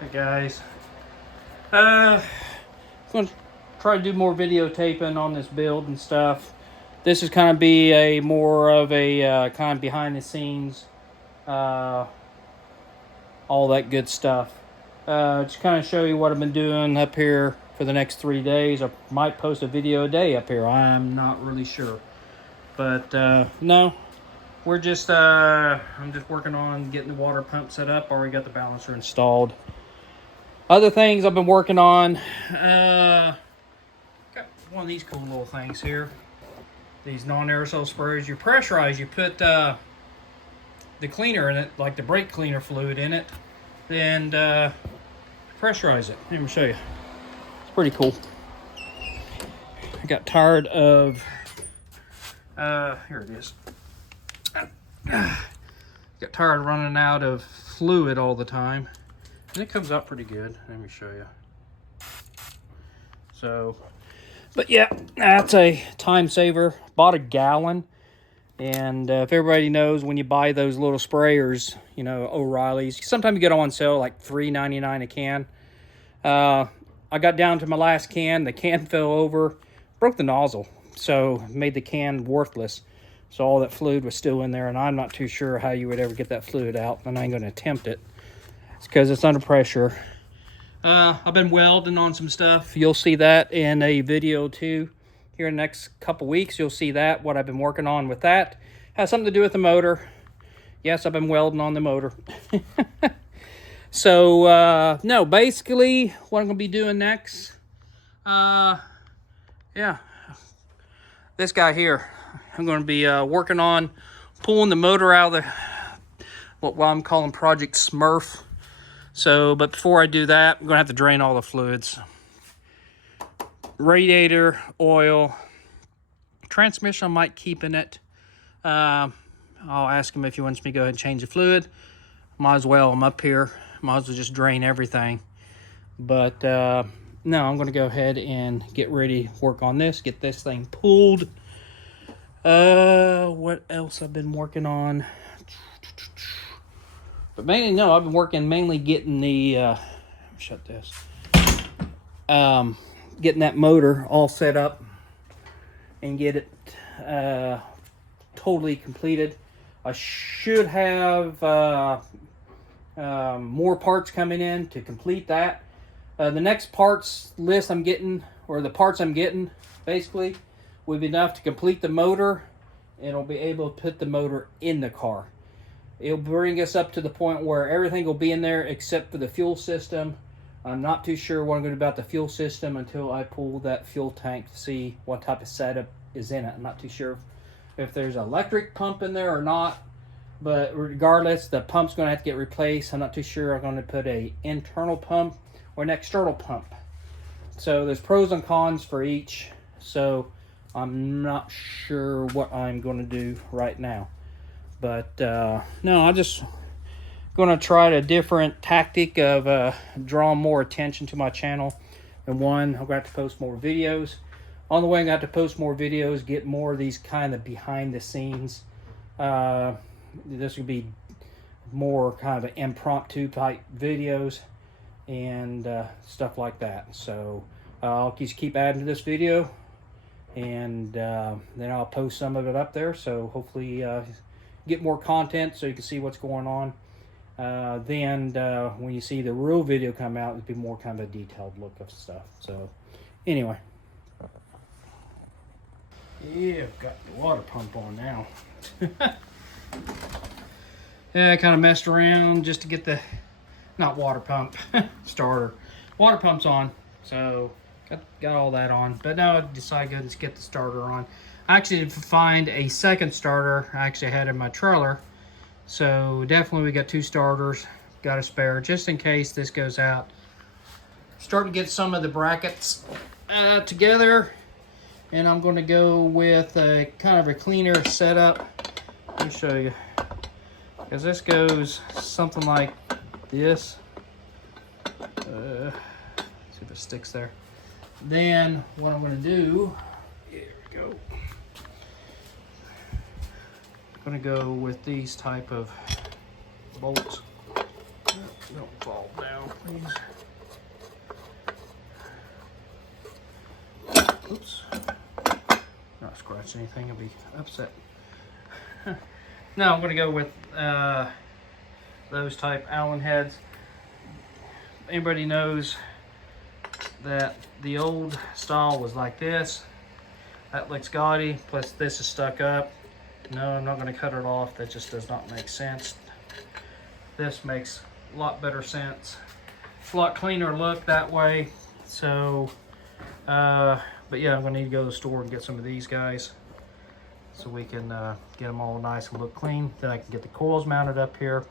Hey guys, I'm gonna try to do more videotaping on this build and stuff. This is kind of be a more of a kind of behind the scenes, all that good stuff. Just kind of show you what I've been doing up here for the next 3 days. I might post a video a day up here. I'm not really sure, but no, we're just I'm just working on getting the water pump set up. Already got the balancer installed. Other things I've been working on, got one of these cool little things here. These non-aerosol sprayers. You pressurize, you put the cleaner in it, like the brake cleaner fluid in it, and pressurize it. Let me show you. It's pretty cool. I got tired of, here it is. Got tired of running out of fluid all the time. And it comes out pretty good. Let me show you. So, but yeah, that's a time saver. Bought a gallon. And if everybody knows, when you buy those little sprayers, you know, O'Reilly's, sometimes you get them on sale like $3.99 a can. I got down to my last can. The can fell over, broke the nozzle. So made the can worthless. So all that fluid was still in there. And I'm not too sure how you would ever get that fluid out. And I ain't going to attempt it. It's because it's under pressure. I've been welding on some stuff. You'll see that in a video too. Here in the next couple weeks, you'll see that, what I've been working on with that. Has something to do with the motor. Yes, I've been welding on the motor. So, no, basically, what I'm going to be doing next, yeah, this guy here. I'm going to be working on pulling the motor out of the, what I'm calling Project Smurf. So, but before I do that, I'm going to have to drain all the fluids. Radiator, oil, transmission I might keep in it. I'll ask him if he wants me to go ahead and change the fluid. Might as well, I'm up here. Might as well just drain everything. But no, I'm going to go ahead and get ready, work on this, get this thing pulled. What else I've been working on? But mainly, no, I've been working mainly getting the, shut this, getting that motor all set up and get it totally completed. I should have more parts coming in to complete that. The next parts list I'm getting, or the parts I'm getting, basically, will be enough to complete the motor, and I'll be able to put the motor in the car. It'll bring us up to the point where everything will be in there except for the fuel system. I'm not too sure what I'm going to do about the fuel system until I pull that fuel tank to see what type of setup is in it. I'm not too sure if there's an electric pump in there or not. But regardless, the pump's going to have to get replaced. I'm not too sure I'm going to put an internal pump or an external pump. So there's pros and cons for each. So I'm not sure what I'm going to do right now. But no, I'm just going to try a different tactic of drawing more attention to my channel. And one, I'm going to have to post more videos. On the way, I'm going to have to post more videos, get more of these kind of behind the scenes. This would be more kind of impromptu type videos and stuff like that. So I'll just keep adding to this video, and then I'll post some of it up there. So hopefully get more content so you can see what's going on. Then when you see the real video come out, it'll be more kind of a detailed look of stuff. So anyway, yeah, I've got the water pump on now. Yeah, I kind of messed around just to get the, not water pump, starter. Water pump's on, so got all that on. But now I decided to get the starter on. I actually did find a second starter I actually had in my trailer. So definitely we got two starters, got a spare just in case this goes out. Starting to get some of the brackets together, and I'm going to go with a kind of a cleaner setup. Let me show you, because this goes something like this. See if it sticks there. Then what I'm going to do, here we go. I'm going to go with these type of bolts. Don't fall down, please. touch anything, I'll be upset. Now I'm going to go with those type Allen heads. Anybody knows that the old style was like this. That looks gaudy, plus this is stuck up. No, I'm not going to cut it off. That just does not make sense. This makes a lot better sense. It's a lot cleaner look that way. So, but yeah, I'm going to need to go to the store and get some of these guys so we can get them all nice and look clean. Then I can get the coils mounted up here.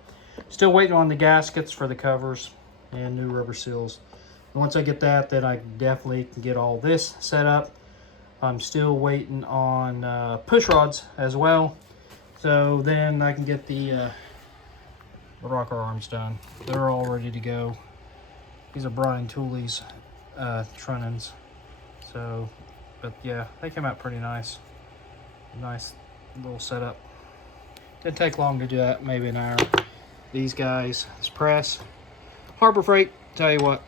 Still waiting on the gaskets for the covers and new rubber seals. And once I get that, then I definitely can get all this set up. I'm still waiting on push rods as well. So then I can get the rocker arms done. They're all ready to go. These are Brian Tooley's trunnions. So, but yeah, they came out pretty nice. Nice little setup. Didn't take long to do that, maybe an hour. These guys, this press, Harbor Freight, tell you what,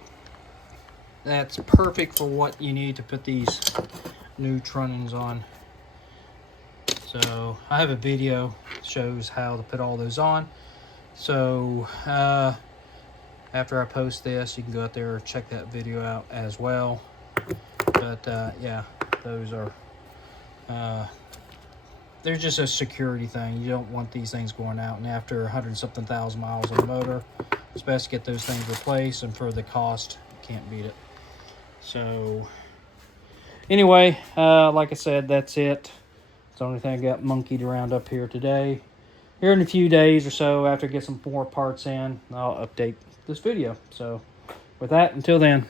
that's perfect for what you need to put these new trunnions on. So I have a video that shows how to put all those on. So after I post this, you can go out there and check that video out as well. But yeah, those are they're just a security thing. You don't want these things going out, and after 100-something thousand miles on the motor, it's best to get those things replaced, and for the cost, you can't beat it. So anyway, like I said, that's it. It's the only thing I got monkeyed around up here today. Here in a few days or so, after I get some more parts in, I'll update this video. So with that, until then.